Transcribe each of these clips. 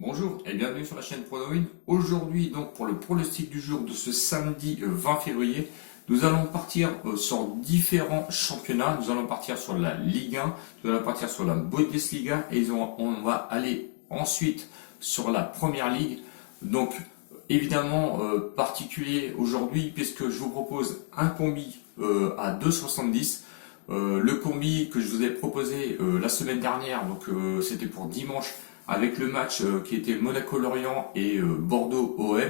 Bonjour et bienvenue sur la chaîne PronoWin. Aujourd'hui, donc pour le pronostic du jour de ce samedi 20 février, nous allons partir sur différents championnats. Nous allons partir sur la Ligue 1, nous allons partir sur la Bundesliga et on va aller ensuite sur la Première Ligue. Donc évidemment particulier aujourd'hui puisque je vous propose un combi à 2,70. Le combi que je vous ai proposé la semaine dernière, donc c'était pour dimanche, avec le match qui était Monaco-Lorient et Bordeaux-OM,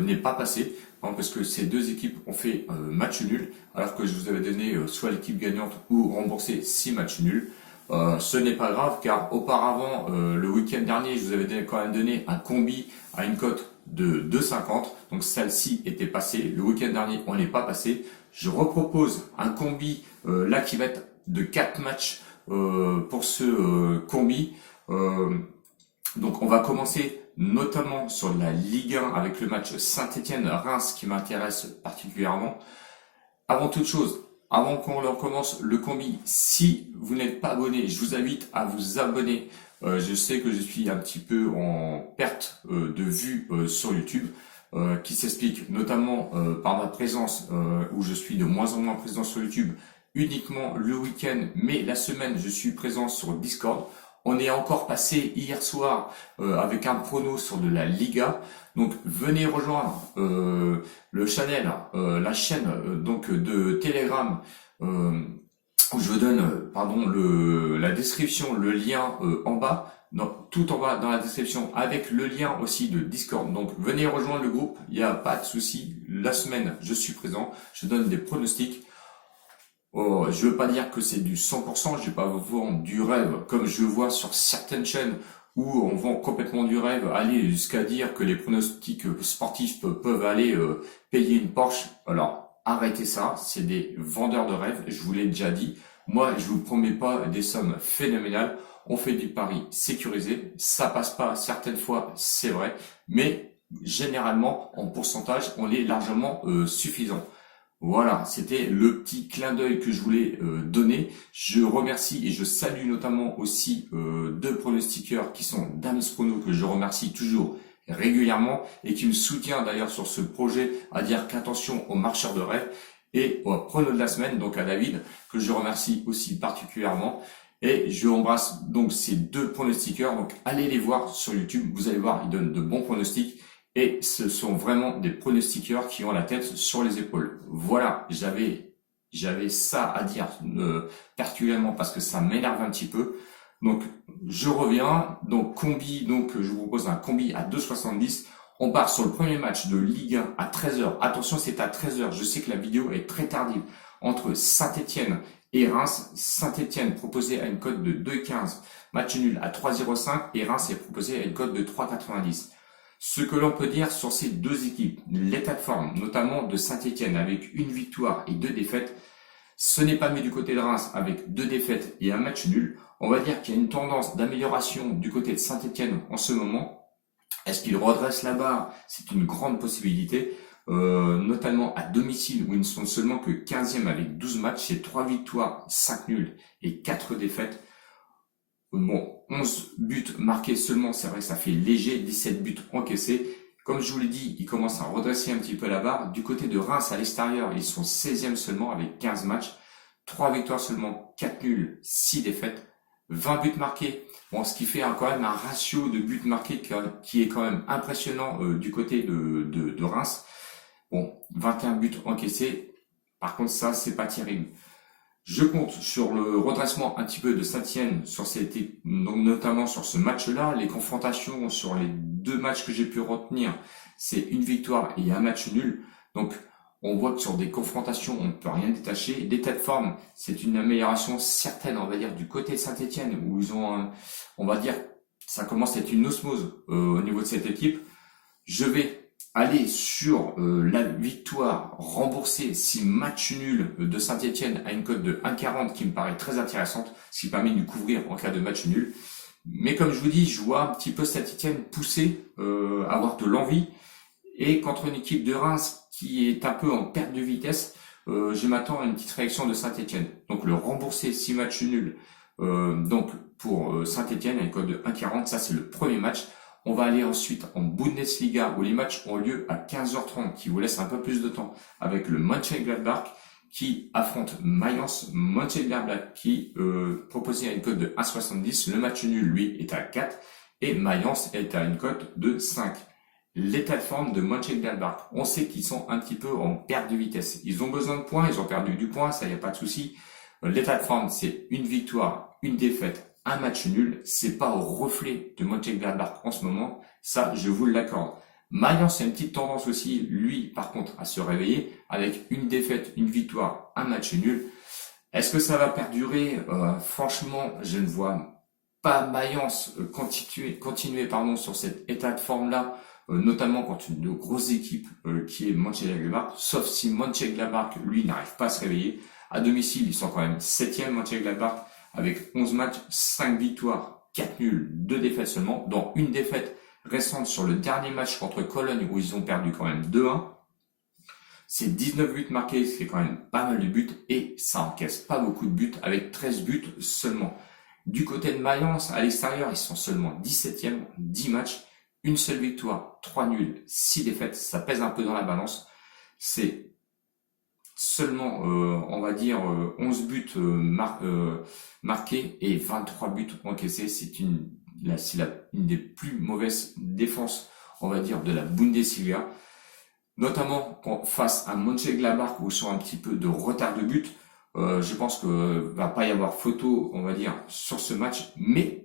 n'est pas passé, hein, parce que ces deux équipes ont fait match nul, alors que je vous avais donné soit l'équipe gagnante ou remboursé 6 matchs nuls. Ce n'est pas grave, car auparavant, le week-end dernier, je vous avais quand même donné un combi à une cote de 2,50, donc celle-ci était passée. Le week-end dernier, on n'est pas passé. Je repropose un combi là qui va être de 4 matchs pour ce combi. Donc on va commencer notamment sur la Ligue 1 avec le match Saint-Étienne-Reims qui m'intéresse particulièrement. Avant toute chose, avant qu'on commence le combi, si vous n'êtes pas abonné, je vous invite à vous abonner. Je sais que je suis un petit peu en perte de vue sur YouTube, qui s'explique notamment par ma présence, où je suis de moins en moins présent sur YouTube, uniquement le week-end, mais la semaine je suis présent sur Discord. On est encore passé hier soir avec un prono sur de la Liga. Donc venez rejoindre le channel, la chaîne donc de Telegram, où je vous donne la description, le lien en bas, tout en bas dans la description, avec le lien aussi de Discord. Donc venez rejoindre le groupe, il n'y a pas de souci. La semaine je suis présent, je donne des pronostics. Je ne veux pas dire que c'est du 100%, je ne vais pas vous vendre du rêve comme je vois sur certaines chaînes où on vend complètement du rêve, aller jusqu'à dire que les pronostics sportifs peuvent aller payer une Porsche. Alors arrêtez ça, c'est des vendeurs de rêve, je vous l'ai déjà dit. Moi je vous promets pas des sommes phénoménales, on fait du pari sécurisé, ça passe pas certaines fois, c'est vrai, mais généralement en pourcentage on est largement suffisant. Voilà, c'était le petit clin d'œil que je voulais donner. Je remercie et je salue notamment aussi deux pronostiqueurs qui sont Dames Prono, que je remercie toujours régulièrement et qui me soutient d'ailleurs sur ce projet, à dire qu'attention aux marcheurs de rêve, et au prono de la semaine, donc à David, que je remercie aussi particulièrement. Et je embrasse donc ces deux pronostiqueurs, donc allez les voir sur YouTube, vous allez voir, ils donnent de bons pronostics. Et ce sont vraiment des pronostiqueurs qui ont la tête sur les épaules. Voilà, j'avais ça à dire particulièrement parce que ça m'énerve un petit peu. Donc je reviens, donc combi, donc je vous propose un combi à 2,70. On part sur le premier match de Ligue 1 à 13h. Attention, c'est à 13h. Je sais que la vidéo est très tardive. Entre Saint-Étienne et Reims. Saint-Étienne proposé à une cote de 2,15. Match nul à 3,05 et Reims est proposé à une cote de 3,90. Ce que l'on peut dire sur ces deux équipes, l'état de forme, notamment de Saint-Étienne avec une victoire et 2 défaites, ce n'est pas mieux du côté de Reims avec 2 défaites et un match nul. On va dire qu'il y a une tendance d'amélioration du côté de Saint-Étienne en ce moment. Est-ce qu'ils redressent la barre? C'est une grande possibilité, notamment à domicile où ils ne sont seulement que 15e avec 12 matchs, c'est 3 victoires, 5 nuls et 4 défaites. Bon, 11 buts marqués seulement, c'est vrai que ça fait léger, 17 buts encaissés. Comme je vous l'ai dit, ils commencent à redresser un petit peu la barre. Du côté de Reims à l'extérieur, ils sont 16e seulement avec 15 matchs. 3 victoires seulement, 4 nuls, 6 défaites, 20 buts marqués. Bon, ce qui fait quand même un ratio de buts marqués qui est quand même impressionnant du côté de Reims. Bon, 21 buts encaissés. Par contre, ça, c'est pas terrible. Je compte sur le redressement un petit peu de Saint-Étienne, notamment sur ce match-là. Les confrontations sur les 2 matchs que j'ai pu retenir, c'est une victoire et un match nul. Donc on voit que sur des confrontations, on ne peut rien détacher. L'état de forme, c'est une amélioration certaine, on va dire, du côté de Saint-Étienne, où ils ont, on va dire, ça commence à être une osmose au niveau de cette équipe. Je vais aller sur la victoire remboursée 6 matchs nuls de Saint-Étienne à une cote de 1,40 qui me paraît très intéressante, ce qui permet de nous couvrir en cas de match nul. Mais comme je vous dis, je vois un petit peu Saint-Étienne pousser, avoir de l'envie. Et contre une équipe de Reims qui est un peu en perte de vitesse, je m'attends à une petite réaction de Saint-Étienne. Donc le rembourser 6 matchs nuls donc pour Saint-Étienne à une cote de 1,40, ça c'est le premier match. On va aller ensuite en Bundesliga où les matchs ont lieu à 15h30, qui vous laisse un peu plus de temps, avec le Mönchengladbach qui affronte Mayence. Mönchengladbach qui proposait à une cote de 1,70. Le match nul, lui, est à 4 et Mayence est à une cote de 5. L'état de forme de Mönchengladbach, on sait qu'ils sont un petit peu en perte de vitesse. Ils ont besoin de points, ils ont perdu du point, ça y a pas de souci. L'état de forme, c'est une victoire, une défaite, un match nul. C'est pas au reflet de Mönchengladbach en ce moment, ça je vous l'accorde. Mayence a une petite tendance aussi, lui par contre, à se réveiller avec une défaite, une victoire, un match nul. Est-ce que ça va perdurer? Franchement, je ne vois pas Mayence continuer sur cet état de forme là. Notamment contre une grosse équipe qui est Mönchengladbach, sauf si Mönchengladbach, lui, n'arrive pas à se réveiller. À domicile, ils sont quand même 7e Mönchengladbach, avec 11 matchs, 5 victoires, 4 nuls, 2 défaites seulement, dont une défaite récente sur le dernier match contre Cologne, où ils ont perdu quand même 2-1. C'est 19 buts marqués, ce qui est quand même pas mal de buts, et ça encaisse pas beaucoup de buts, avec 13 buts seulement. Du côté de Mayence, à l'extérieur, ils sont seulement 17e, 10 matchs, une seule victoire, 3 nuls, 6 défaites, ça pèse un peu dans la balance. C'est seulement, on va dire, 11 buts marqués et 23 buts encaissés. C'est une des plus mauvaises défenses, on va dire, de la Bundesliga. Notamment face à Mönchengladbach où ils sont un petit peu de retard de but. Je pense qu'il va pas y avoir photo, on va dire, sur ce match, mais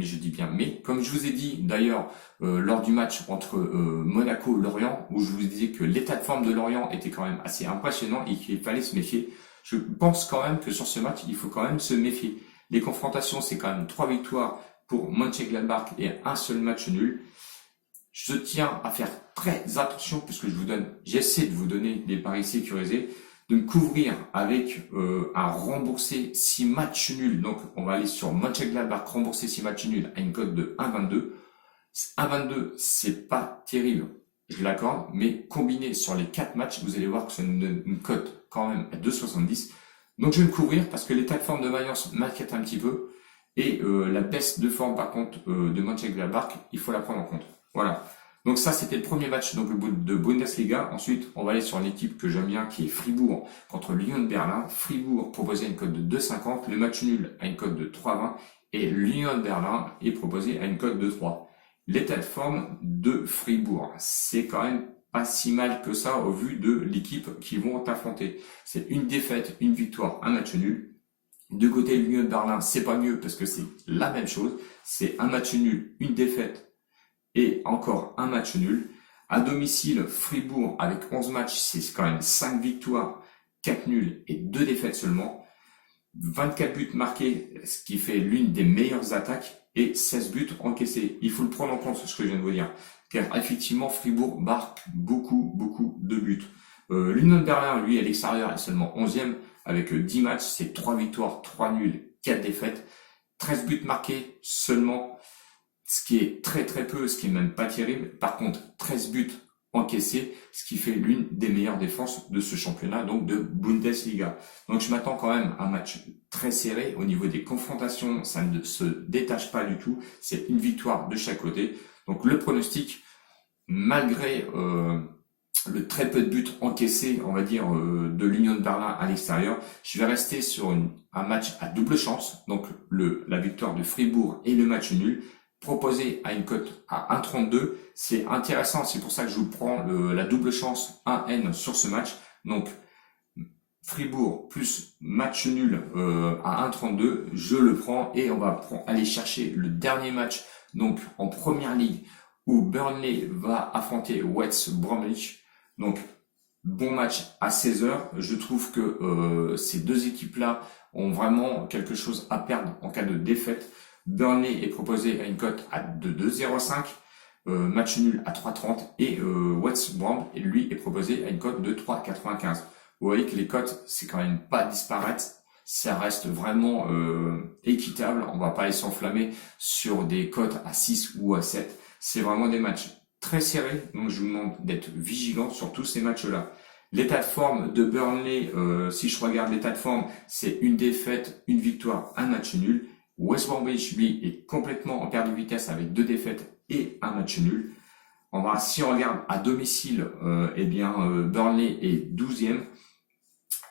je dis bien mais, comme je vous ai dit d'ailleurs lors du match entre Monaco et Lorient, où je vous disais que l'état de forme de Lorient était quand même assez impressionnant et qu'il fallait se méfier, je pense quand même que sur ce match, il faut quand même se méfier. Les confrontations, c'est quand même 3 victoires pour Mönchengladbach et un seul match nul. Je tiens à faire très attention puisque j'essaie de vous donner des paris sécurisés, de me couvrir avec un remboursé 6 matchs nuls. Donc, on va aller sur Mönchengladbach, rembourser 6 matchs nuls à une cote de 1,22. 1,22, c'est pas terrible, je l'accorde, mais combiné sur les 4 matchs, vous allez voir que c'est une cote quand même à 2,70. Donc, je vais me couvrir parce que l'état de forme de Mayence m'inquiète un petit peu. Et la baisse de forme, par contre, de Mönchengladbach, il faut la prendre en compte. Voilà. Donc ça, c'était le premier match donc, de Bundesliga. Ensuite, on va aller sur l'équipe que j'aime bien, qui est Fribourg contre L'Union de Berlin. Fribourg proposait une cote de 2,50. Le match nul à une cote de 3,20. Et L'Union de Berlin est proposé à une cote de 3. L'état de forme de Fribourg, c'est quand même pas si mal que ça au vu de l'équipe qu'ils vont affronter. C'est une défaite, une victoire, un match nul. Du côté de L'Union de Berlin, c'est pas mieux parce que c'est la même chose. C'est un match nul, une défaite et encore un match nul. À domicile, Fribourg avec 11 matchs, c'est quand même 5 victoires, 4 nuls et 2 défaites seulement. 24 buts marqués, ce qui fait l'une des meilleures attaques et 16 buts encaissés. Il faut le prendre en compte, ce que je viens de vous dire. Car effectivement, Fribourg marque beaucoup de buts. L'Union de Berlin, lui, à l'extérieur, est seulement 11e avec 10 matchs. C'est 3 victoires, 3 nuls, 4 défaites. 13 buts marqués seulement. Ce qui est très peu, ce qui est même pas terrible. Par contre, 13 buts encaissés, ce qui fait l'une des meilleures défenses de ce championnat, donc de Bundesliga. Donc je m'attends quand même à un match très serré. Au niveau des confrontations, ça ne se détache pas du tout. C'est une victoire de chaque côté. Donc le pronostic, malgré le très peu de buts encaissés, on va dire, de l'Union de Berlin à l'extérieur, je vais rester sur un match à double chance. Donc la victoire de Fribourg et le match nul, proposé à une cote à 1,32. C'est intéressant, c'est pour ça que je vous prends la double chance 1N sur ce match. Donc Fribourg plus match nul à 1,32, je le prends et on va aller chercher le dernier match donc en première ligue où Burnley va affronter West Bromwich. Donc bon match à 16h. Je trouve que ces deux équipes-là ont vraiment quelque chose à perdre en cas de défaite. Burnley est proposé à une cote de 2,05, match nul à 3,30 et West Brom, lui, est proposé à une cote de 3,95. Vous voyez que les cotes, c'est quand même pas disparate, ça reste vraiment équitable, on va pas aller s'enflammer sur des cotes à 6 ou à 7. C'est vraiment des matchs très serrés, donc je vous demande d'être vigilant sur tous ces matchs-là. L'état de forme de Burnley, si je regarde l'état de forme, c'est une défaite, une victoire, un match nul. West Bromwich, lui, est complètement en perte de vitesse avec 2 défaites et un match nul. Si on regarde à domicile, Burnley est 12e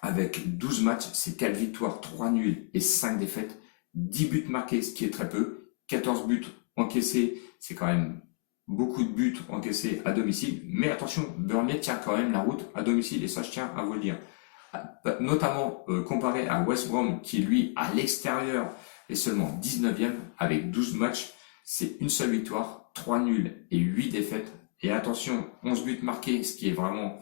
avec 12 matchs, c'est 4 victoires, 3 nuls et 5 défaites. 10 buts marqués, ce qui est très peu. 14 buts encaissés, c'est quand même beaucoup de buts encaissés à domicile. Mais attention, Burnley tient quand même la route à domicile et ça, je tiens à vous le dire. Notamment comparé à West Brom qui, lui, à l'extérieur, est seulement 19e avec 12 matchs. C'est une seule victoire, 3 nuls et 8 défaites. Et attention, 11 buts marqués, ce qui est vraiment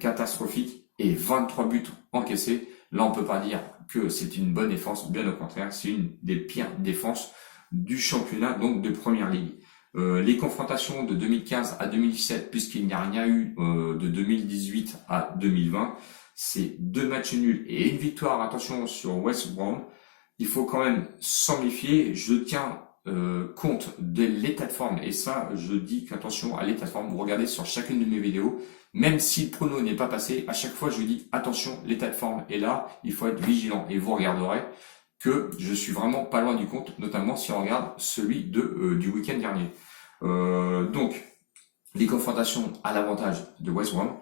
catastrophique, et 23 buts encaissés. Là, on ne peut pas dire que c'est une bonne défense, bien au contraire, c'est une des pires défenses du championnat, donc de Première Ligue. Les confrontations de 2015 à 2017, puisqu'il n'y a rien eu de 2018 à 2020, c'est 2 matchs nuls et une victoire, attention, sur West Brom. Il faut quand même s'en méfier. Je tiens compte de l'état de forme, et ça, je dis qu'attention à l'état de forme. Vous regardez sur chacune de mes vidéos, même si le prono n'est pas passé, à chaque fois je dis attention, l'état de forme est là, il faut être vigilant, et vous regarderez que je suis vraiment pas loin du compte, notamment si on regarde celui du week-end dernier. Donc, les confrontations à l'avantage de West Brom.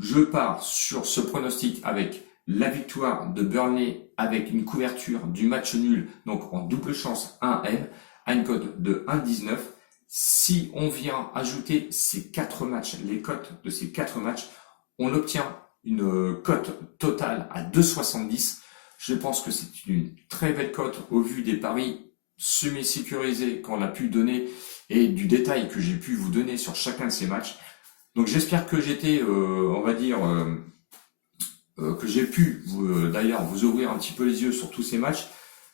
Je pars sur ce pronostic avec la victoire de Burnley avec une couverture du match nul, donc en double chance 1N, à une cote de 1,19. Si on vient ajouter ces 4 matchs, les cotes de ces 4 matchs, on obtient une cote totale à 2,70. Je pense que c'est une très belle cote au vu des paris semi-sécurisés qu'on a pu donner et du détail que j'ai pu vous donner sur chacun de ces matchs. Donc j'espère que j'étais, que j'ai pu d'ailleurs vous ouvrir un petit peu les yeux sur tous ces matchs,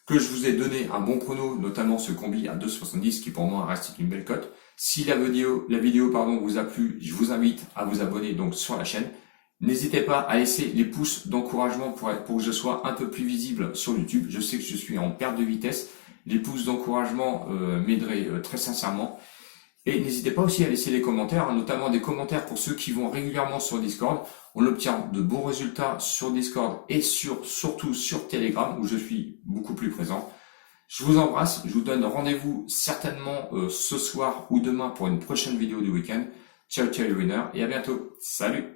que je vous ai donné un bon prono, notamment ce combi à 2,70 qui pour moi reste une belle cote. Si la vidéo vous a plu, je vous invite à vous abonner donc sur la chaîne. N'hésitez pas à laisser les pouces d'encouragement pour que je sois un peu plus visible sur YouTube. Je sais que je suis en perte de vitesse. Les pouces d'encouragement m'aideraient très sincèrement. Et n'hésitez pas aussi à laisser des commentaires, notamment des commentaires pour ceux qui vont régulièrement sur Discord. On obtient de bons résultats sur Discord et surtout sur Telegram où je suis beaucoup plus présent. Je vous embrasse, je vous donne rendez-vous certainement ce soir ou demain pour une prochaine vidéo du week-end. Ciao ciao les winners et à bientôt. Salut!